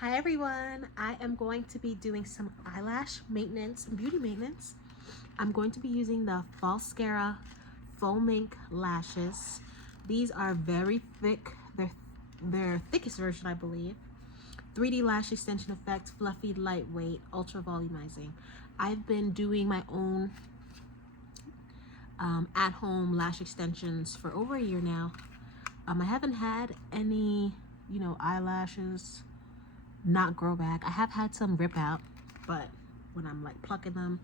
Hi everyone, I am going to be doing some eyelash maintenance and beauty maintenance. I'm going to be using the Falscara Faux Mink lashes. These are very thick. They're thickest version, I believe. 3D lash extension effect, fluffy, lightweight, ultra volumizing. I've been doing my own at-home lash extensions for over a year now. I haven't had any, eyelashes not grow back. I have had some rip out, but when I'm like plucking them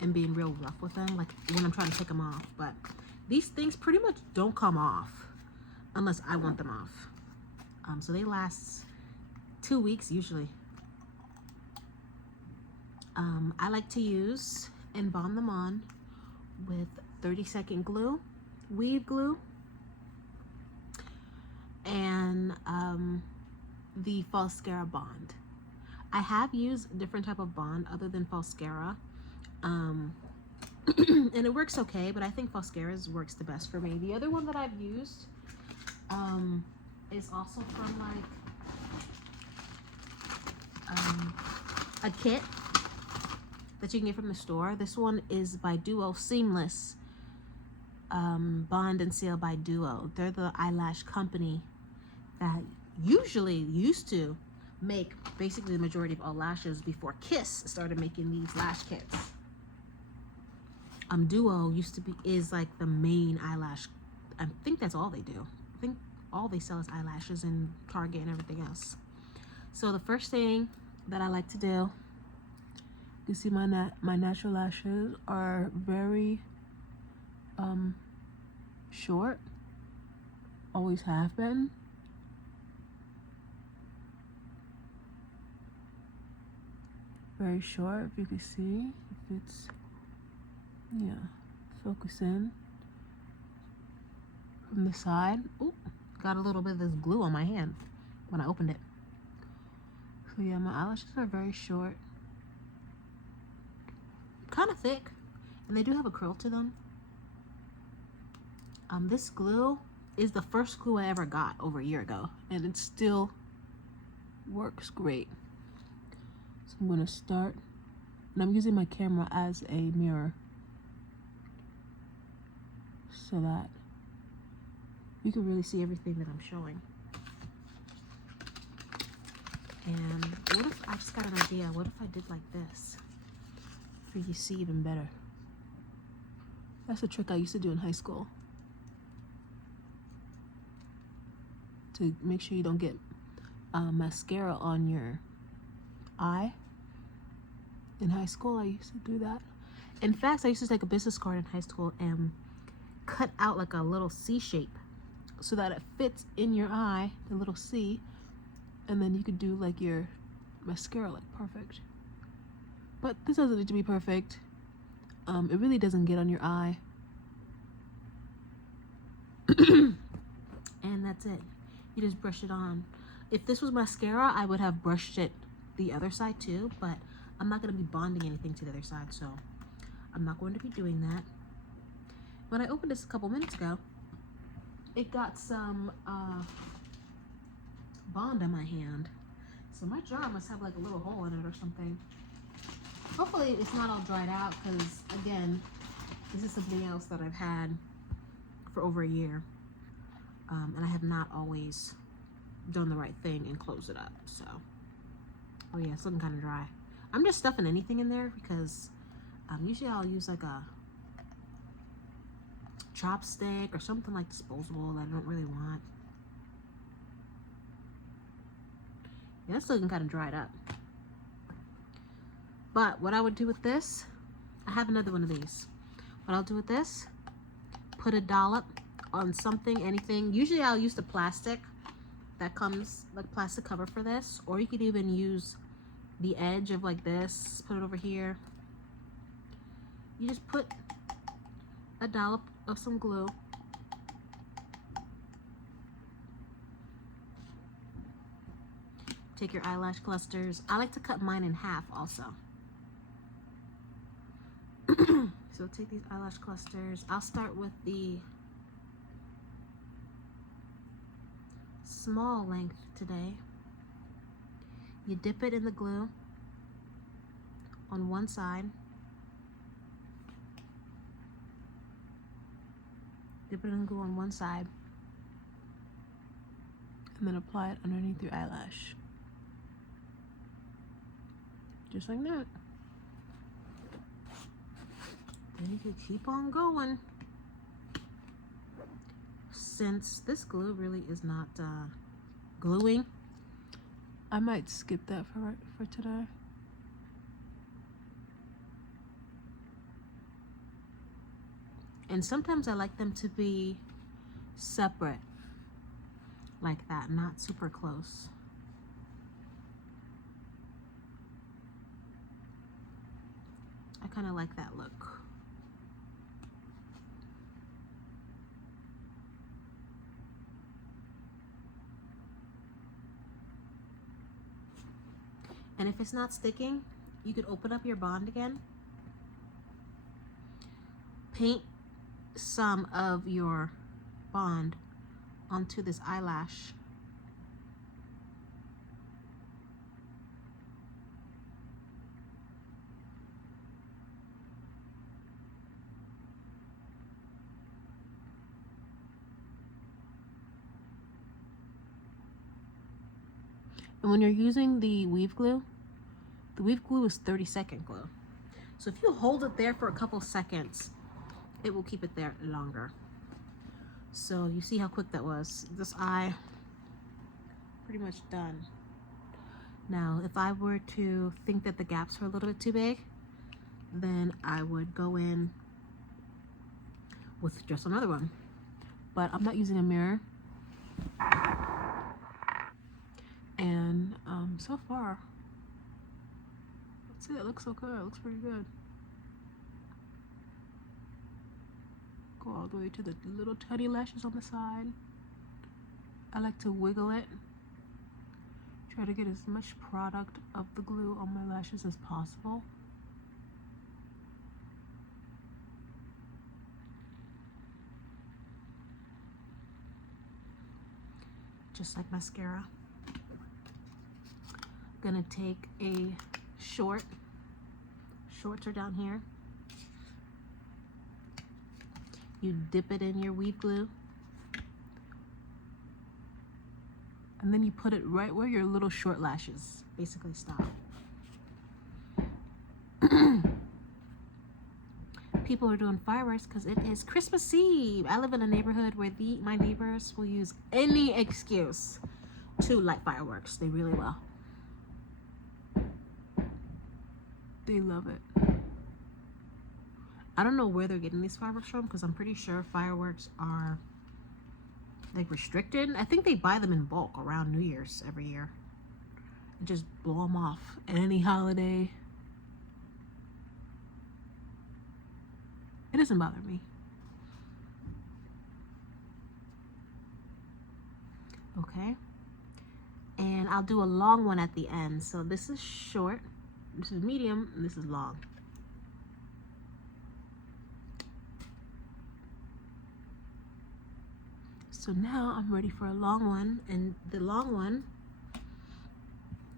and being real rough with them, like when I'm trying to take them off. But these things pretty much don't come off unless I want them off. So they last 2 weeks usually. I like to use and bond them on with 30-second glue, weave glue, and the Falscara bond. I have used a different type of bond other than Falscara, and it works okay, but I think Falscara's works the best for me. The other one that I've used is also from like a kit that you can get from the store. This one is by Duo Seamless, Bond and Seal by Duo. They're the eyelash company that used to make basically the majority of all lashes before Kiss started making these lash kits. Duo is like the main eyelash. I think that's all they do. I think all they sell is eyelashes in Target and everything else. So the first thing that I like to do, you see my natural lashes are very short, always have been. Very short, if you can see, if it's, yeah, focus in from the side. Ooh, got a little bit of this glue on my hand when I opened it. So yeah, my eyelashes are very short, kind of thick, and they do have a curl to them. This glue is the first glue I ever got over a year ago, and it still works great. So I'm going to start, and I'm using my camera as a mirror so that you can really see everything that I'm showing. And what if, I just got an idea, what if I did like this for you to see even better? That's a trick I used to do in high school to make sure you don't get mascara on your eye. In high school, I used to do that. In fact, I used to take a business card in high school and cut out like a little C shape so that it fits in your eye, the little C, and then you could do like your mascara like perfect. But this doesn't need to be perfect. It really doesn't get on your eye. And that's it. You just brush it on. If this was mascara, I would have brushed it the other side too, but I'm not going to be bonding anything to the other side, so I'm not going to be doing that. When I opened this a couple minutes ago, it got some bond on my hand, so my jar must have like a little hole in it or something. Hopefully it's not all dried out, because again, this is something else that I've had for over a year, and I have not always done the right thing and closed it up. So oh yeah, it's looking kind of dry. I'm just stuffing anything in there because usually I'll use like a chopstick or something like disposable that I don't really want. Yeah, it's looking kind of dried up. But what I would do with this, I have another one of these. What I'll do with this, put a dollop on something, anything. Usually I'll use the plastic that comes, like plastic cover for this, or you could even use the edge of like this, put it over here. You just put a dollop of some glue, take your eyelash clusters. I like to cut mine in half also. So take these eyelash clusters. I'll start with the small length today. You dip it in the glue on one side. Dip it in the glue on one side. And then apply it underneath your eyelash. Just like that. Then you can keep on going. Since this glue really is not gluing, I might skip that for today. And sometimes I like them to be separate like that, not super close. I kind of like that look. And if it's not sticking, you could open up your bond again. Paint some of your bond onto this eyelash. And when you're using the weave glue is 30-second glue. So if you hold it there for a couple seconds, it will keep it there longer. So you see how quick that was. This eye, pretty much done. Now, if I were to think that the gaps were a little bit too big, then I would go in with just another one. But I'm not using a mirror. And so far, let's see, it looks so good. It looks pretty good. Go all the way to the little tiny lashes on the side. I like to wiggle it. Try to get as much product of the glue on my lashes as possible. Just like mascara. Gonna take a shorts are down here. You dip it in your weave glue, and then you put it right where your little short lashes basically stop. People are doing fireworks because it is Christmas Eve. I live in a neighborhood where my neighbors will use any excuse to light fireworks. They really will. They love it. I don't know where they're getting these fireworks from because I'm pretty sure fireworks are like restricted. I think they buy them in bulk around New Year's every year and just blow them off at any holiday. It doesn't bother me. Okay. And I'll do a long one at the end. So this is short, this is medium, and this is long. So now I'm ready for a long one, and the long one,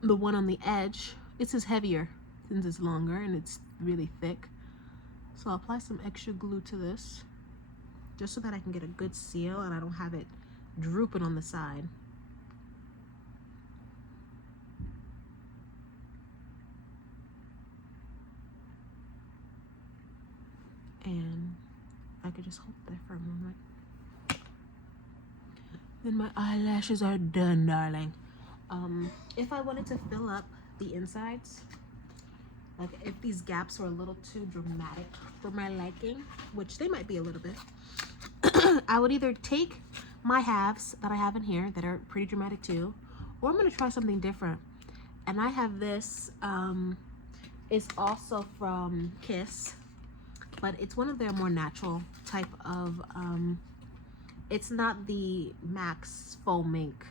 the one on the edge, this is heavier since it's longer and it's really thick. So I'll apply some extra glue to this just so that I can get a good seal and I don't have it drooping on the side. And I could just hold there for a moment. Then my eyelashes are done, darling. If I wanted to fill up the insides, like if these gaps were a little too dramatic for my liking, which they might be a little bit, I would either take my halves that I have in here that are pretty dramatic too, or I'm gonna try something different. And I have this, it's also from Kiss, but it's one of their more natural type of, it's not the Max Faux Mink.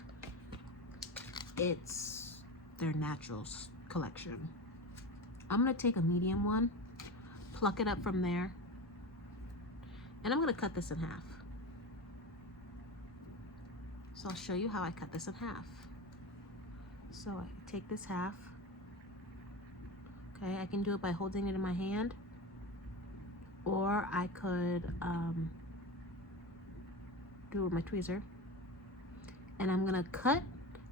It's their naturals collection. I'm gonna take a medium one, pluck it up from there, and I'm gonna cut this in half. So I'll show you how I cut this in half. So I take this half. Okay, I can do it by holding it in my hand, or I could do it with my tweezer. And I'm gonna cut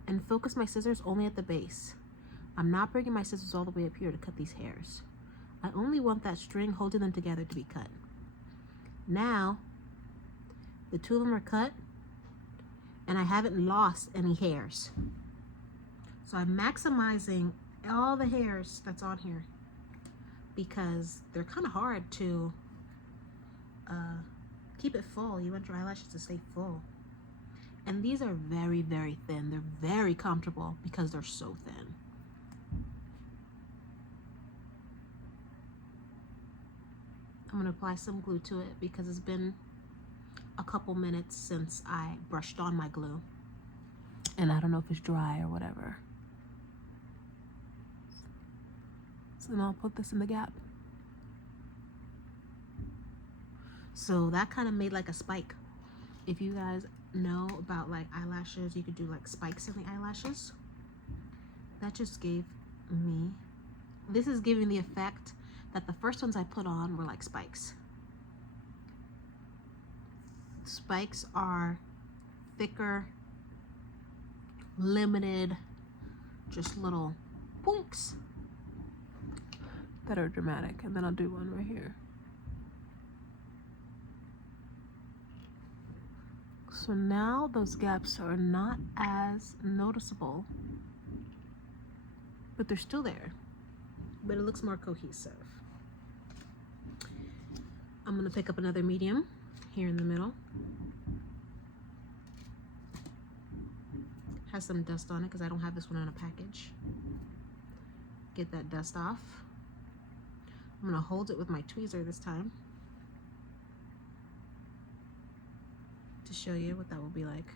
and focus my scissors only at the base. I'm not bringing my scissors all the way up here to cut these hairs. I only want that string holding them together to be cut. Now, the two of them are cut, and I haven't lost any hairs. So I'm maximizing all the hairs that's on here because they're kind of hard to keep it full. You want your eyelashes to stay full. And these are very, very thin. They're very comfortable because they're so thin. I'm gonna apply some glue to it because it's been a couple minutes since I brushed on my glue. And I don't know if it's dry or whatever. So then I'll put this in the gap. So that kind of made like a spike. If you guys know about like eyelashes, you could do like spikes in the eyelashes. That just gave me, this is giving the effect that the first ones I put on were like spikes. Spikes are thicker, limited, just little points that are dramatic. And then I'll do one right here. So now those gaps are not as noticeable, but they're still there, but it looks more cohesive. I'm gonna pick up another medium here in the middle. Has some dust on it because I don't have this one in a package. Get that dust off. I'm gonna hold it with my tweezer this time to show you what that will be like.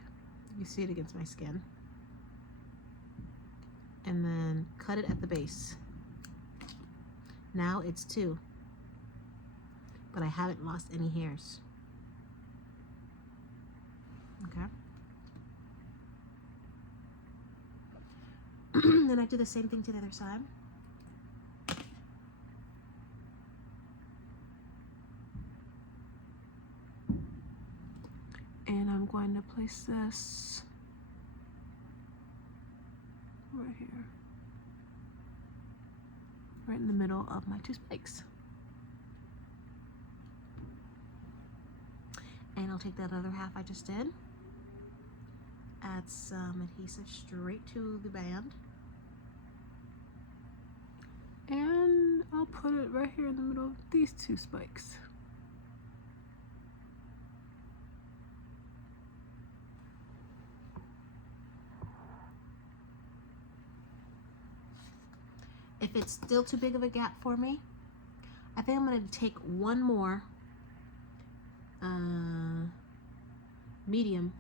You see it against my skin. And then cut it at the base. Now it's 2, but I haven't lost any hairs. Okay. Then I do the same thing to the other side. And I'm going to place this right here, right in the middle of my 2 spikes. And I'll take that other half I just did, add some adhesive straight to the band, and I'll put it right here in the middle of these 2 spikes. If it's still too big of a gap for me, I think I'm going to take one more medium,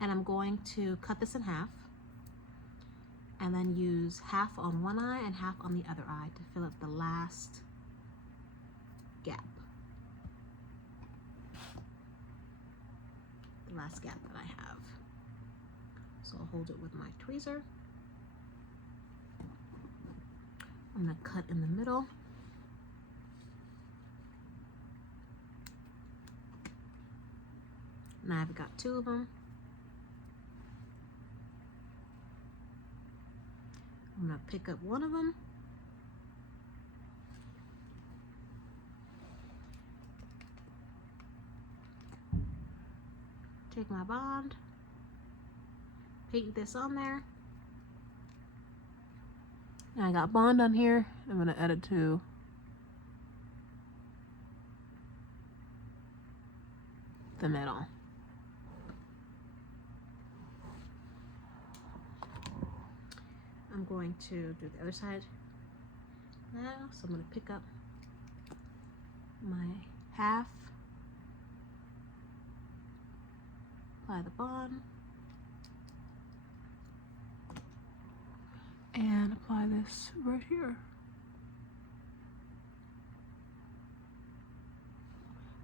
and I'm going to cut this in half and then use half on one eye and half on the other eye to fill up the last gap. The last gap that I have. So I'll hold it with my tweezer. I'm going to cut in the middle. Now I've got 2 of them. I'm going to pick up one of them. Take my bond. Paint this on there. Now I got bond on here. I'm going to add it to the middle. I'm going to do the other side now. So I'm going to pick up my half, apply the bond, and apply this right here.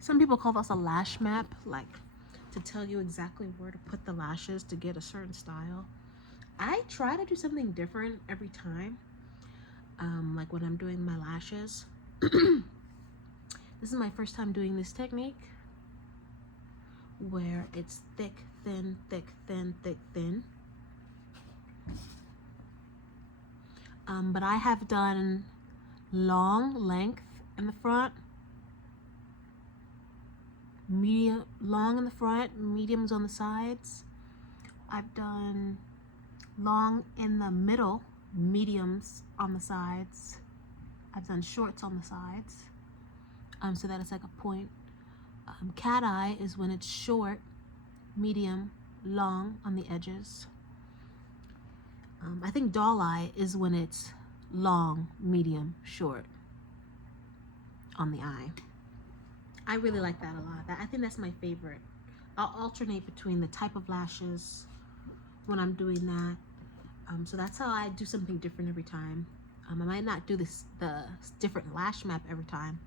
Some people call this a lash map, like to tell you exactly where to put the lashes to get a certain style. I try to do something different every time. Like when I'm doing my lashes. This is my first time doing this technique where it's thick, thin, thick, thin, thick, thin. But I have done long length in the front, medium, long in the front, mediums on the sides. I've done long in the middle, mediums on the sides. I've done shorts on the sides, so that it's like a point. Cat eye is when it's short, medium, long on the edges. I think doll eye is when it's long, medium, short on the eye. I really like that a lot. I think that's my favorite. I'll alternate between the type of lashes when I'm doing that. So that's how I do something different every time. I might not do the different lash map every time,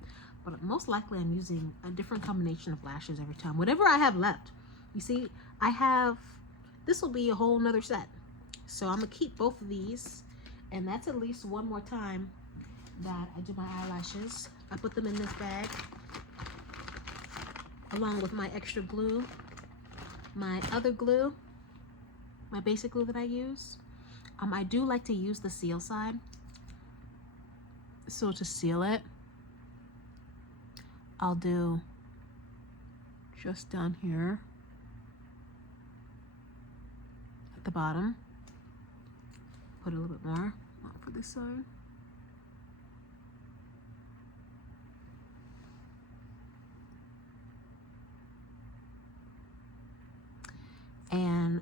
but most likely I'm using a different combination of lashes every time. Whatever I have left. You see, this will be a whole nother set. So I'm gonna keep both of these, and that's at least one more time that I do my eyelashes. I put them in this bag along with my extra glue, my other glue, my basic glue that I use. I do like to use the seal side. So to seal it, I'll do just down here at the bottom. Put a little bit more for this side. And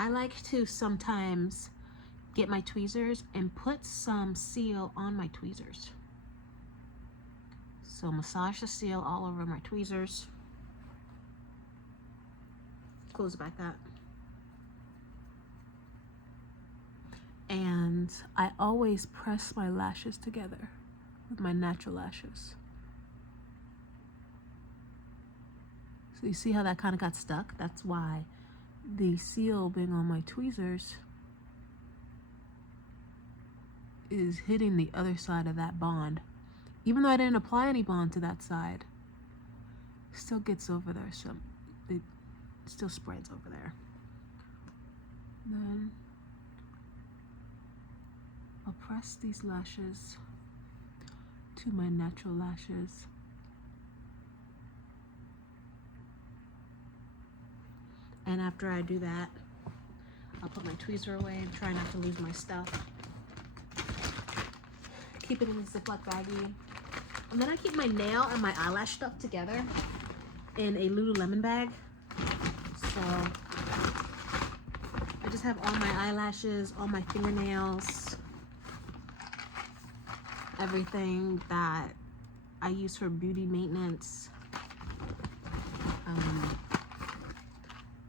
I like to sometimes get my tweezers and put some seal on my tweezers. So massage the seal all over my tweezers. Close it back up. And I always press my lashes together with my natural lashes. So you see how that kind of got stuck? That's why the seal being on my tweezers is hitting the other side of that bond. Even though I didn't apply any bond to that side, it still gets over there, so it still spreads over there. Then I'll press these lashes to my natural lashes. And after I do that, I'll put my tweezer away and try not to lose my stuff. Keep it in the Ziploc baggie. And then I keep my nail and my eyelash stuff together in a Lululemon bag. So I just have all my eyelashes, all my fingernails, everything that I use for beauty maintenance.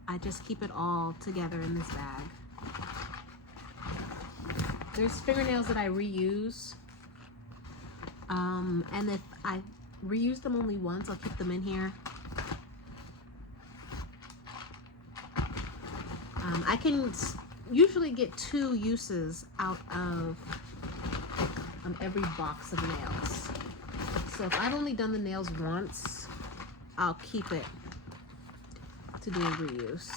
I just keep it all together in this bag. There's fingernails that I reuse. And if I reuse them only once, I'll keep them in here. I can usually get 2 uses out of every box of nails. So if I've only done the nails once, I'll keep it to do a reuse.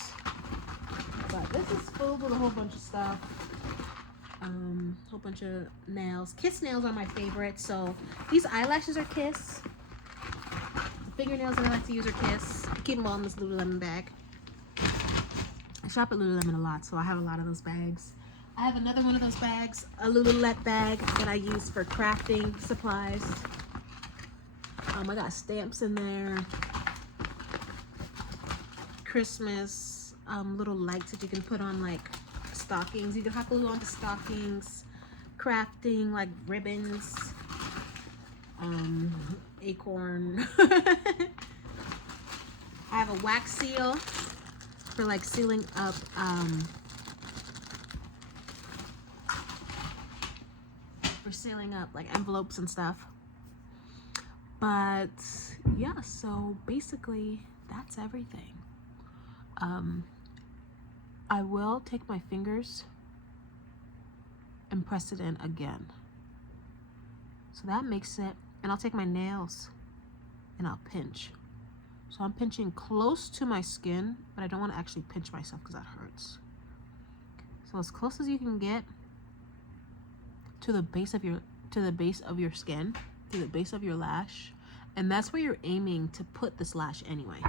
But this is filled with a whole bunch of stuff. Whole bunch of nails. Kiss nails are my favorite. So these eyelashes are Kiss. The fingernails that I like to use are Kiss. I keep them all in this Lululemon bag. I shop at Lululemon a lot, so I have a lot of those bags. I have another one of those bags, a Lululemon bag that I use for crafting supplies. I got stamps in there. Christmas, little lights that you can put on like stockings. You can hot glue onto stockings, crafting like ribbons, acorn. I have a wax seal for like sealing up like envelopes and stuff. But yeah, so basically that's everything. I will take my fingers and press it in again. So that makes it, and I'll take my nails and I'll pinch. So I'm pinching close to my skin, but I don't want to actually pinch myself because that hurts. So as close as you can get to the base of your skin, to the base of your lash, and that's where you're aiming to put this lash anyway.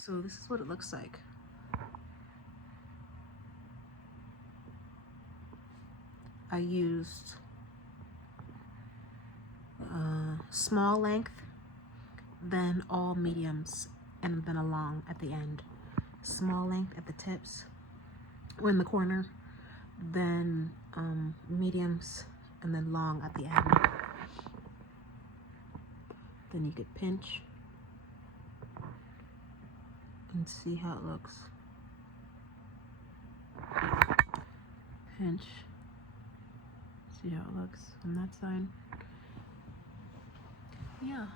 So this is what it looks like. I used small length, then all mediums, and then a long at the end. Small length at the tips or in the corner, then mediums, and then long at the end. Then you could pinch and see how it looks. Pinch, see how it looks on that side. Yeah,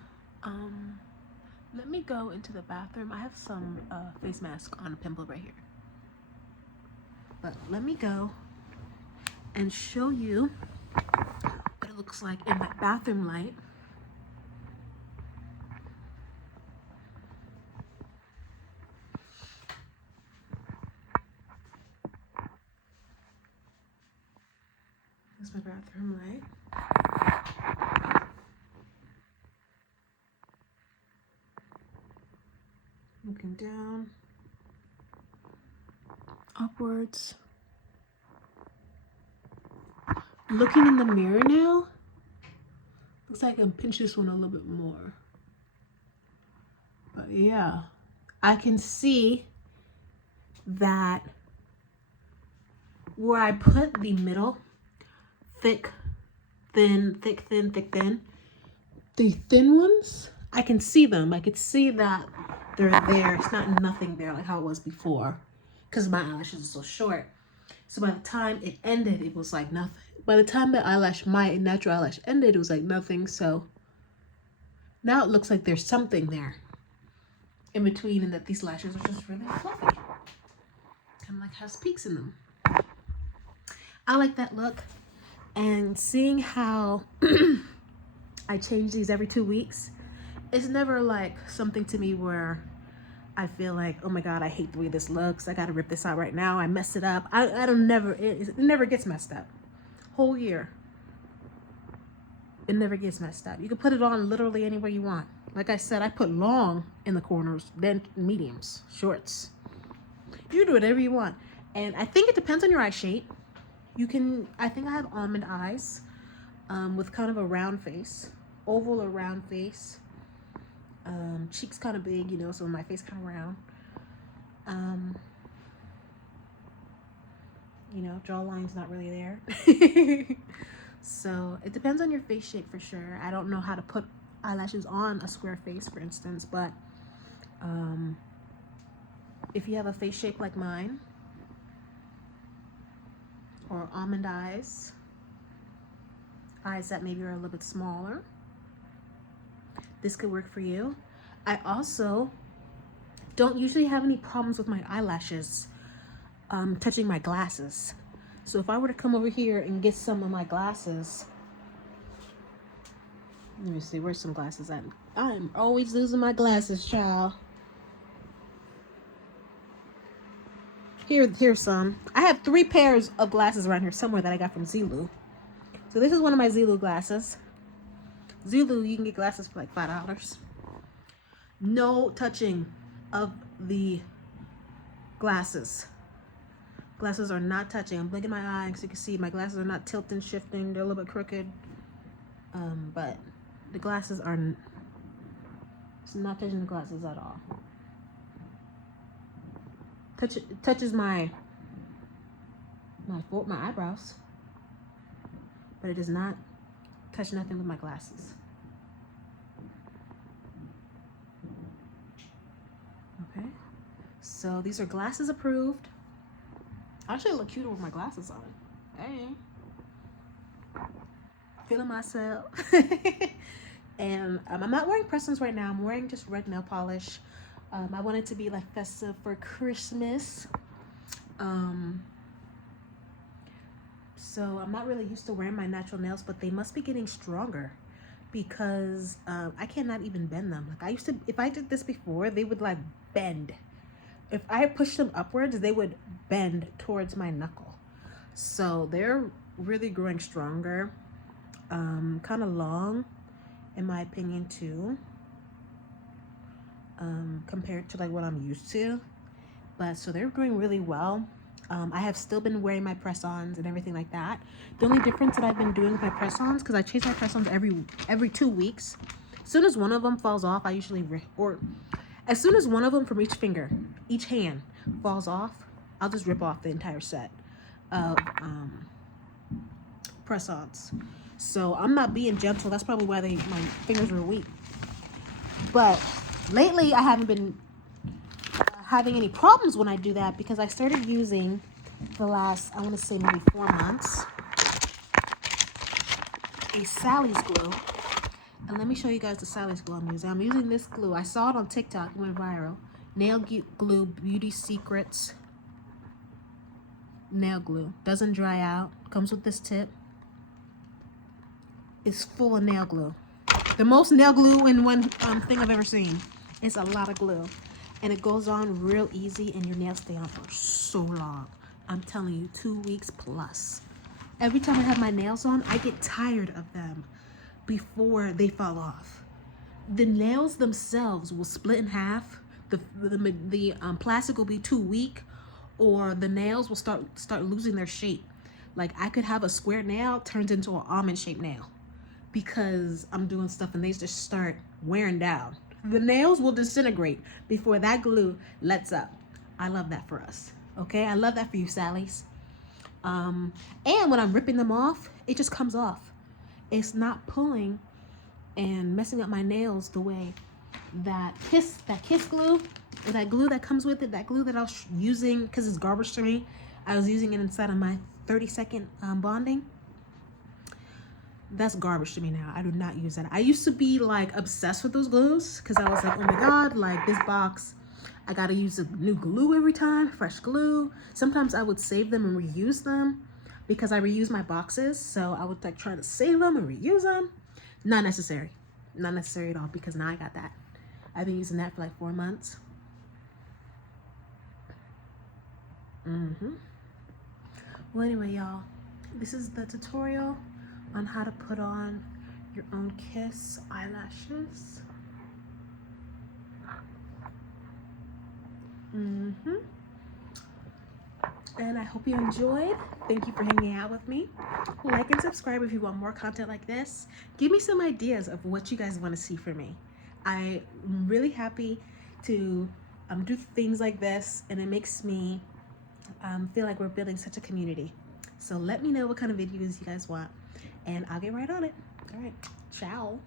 let me go into the bathroom. I have some face mask on a pimple right here. But let me go and show you what it looks like in that bathroom light. That's my bathroom light. Looking down, upwards. Looking in the mirror now, looks like I can pinch this one a little bit more. But yeah, I can see that where I put the middle, thick, thin, thick, thin, thick, thin, the thin ones, I can see them. I could see that they're there. It's not nothing there like how it was before because my eyelashes are so short. So by the time it ended, it was like nothing. By the time my natural eyelash ended, it was like nothing. So now it looks like there's something there in between and that these lashes are just really fluffy. Kind of like has peaks in them. I like that look. And seeing how I change these every 2 weeks, it's never like something to me where I feel like, oh my God, I hate the way this looks. I gotta rip this out right now. I messed it up. It never gets messed up. Whole year. It never gets messed up. You can put it on literally anywhere you want. Like I said, I put long in the corners, then mediums, shorts. You do whatever you want. And I think it depends on your eye shape. I think I have almond eyes with kind of a round face, oval or round face. Cheeks kind of big, you know, so my face kind of round. You know, jawline's not really there. So it depends on your face shape for sure. I don't know how to put eyelashes on a square face, for instance, but if you have a face shape like mine, or almond eyes that maybe are a little bit smaller, this could work for you. I also don't usually have any problems with my eyelashes touching my glasses. So if I were to come over here and get some of my glasses, let me see, where's some glasses at? I'm always losing my glasses, child. Here's some. I have 3 pairs of glasses around here somewhere that I got from Zulu. So this is one of my Zulu glasses. Zulu, you can get glasses for like $5. No touching of the glasses. Glasses are not touching. I'm blinking my eye so you can see my glasses are not tilting, shifting. They're a little bit crooked. But the glasses are it's not touching the glasses at all. Touches my eyebrows, but it does not touch nothing with my glasses. Okay, so these are glasses approved. I actually look cuter with my glasses on. Hey, feeling myself. And I'm not wearing press-ons right now. I'm wearing just red nail polish. I want it to be like festive for Christmas. So I'm not really used to wearing my natural nails, but they must be getting stronger because I cannot even bend them. Like I used to, if I did this before, they would like bend. If I pushed them upwards, they would bend towards my knuckle. So they're really growing stronger. Kind of long, in my opinion, too. Compared to like what I'm used to. But so they're doing really well. I have still been wearing my press-ons and everything like that. The only difference that I've been doing with my press-ons, because I change my press-ons every 2 weeks. As soon as one of them falls off, I usually as soon as one of them from each hand falls off, I'll just rip off the entire set of press-ons. So I'm not being gentle. That's probably why my fingers are weak. But lately I haven't been having any problems when I do that because I started using the last, I want to say maybe 4 months, a Sally's glue. And let me show you guys the Sally's glue I'm using. I'm using this glue. I saw it on TikTok. It went viral. Nail glue, Beauty Secrets nail glue. Doesn't dry out. Comes with this tip. It's full of nail glue. The most nail glue in one thing I've ever seen. It's a lot of glue. And it goes on real easy and your nails stay on for so long. I'm telling you, 2 weeks plus. Every time I have my nails on, I get tired of them before they fall off. The nails themselves will split in half. The plastic will be too weak, or the nails will start losing their shape. Like I could have a square nail turns into an almond shaped nail because I'm doing stuff and they just start wearing down. The nails will disintegrate before that glue lets up. I love that for us. Okay, I love that for you, Sally's. And when I'm ripping them off, it just comes off. It's not pulling and messing up my nails the way that kiss glue, or that glue that comes with it, that glue that I was using because it's garbage to me. I was using it inside of my 30-second bonding. That's garbage to me now. I do not use that. I used to be like obsessed with those glues because I was like, oh my God, like this box, I gotta use a new glue every time, fresh glue. Sometimes I would save them and reuse them because I reuse my boxes. So I would like try to save them and reuse them. Not necessary. Not necessary at all because now I got that. I've been using that for like 4 months. Well, anyway, y'all, this is the tutorial on how to put on your own Kiss eyelashes. And I hope you enjoyed. Thank you for hanging out with me. Like and subscribe if you want more content like this. Give me some ideas of what you guys want to see from me. I'm really happy to do things like this, and it makes me feel like we're building such a community. So let me know what kind of videos you guys want, and I'll get right on it. All right, ciao.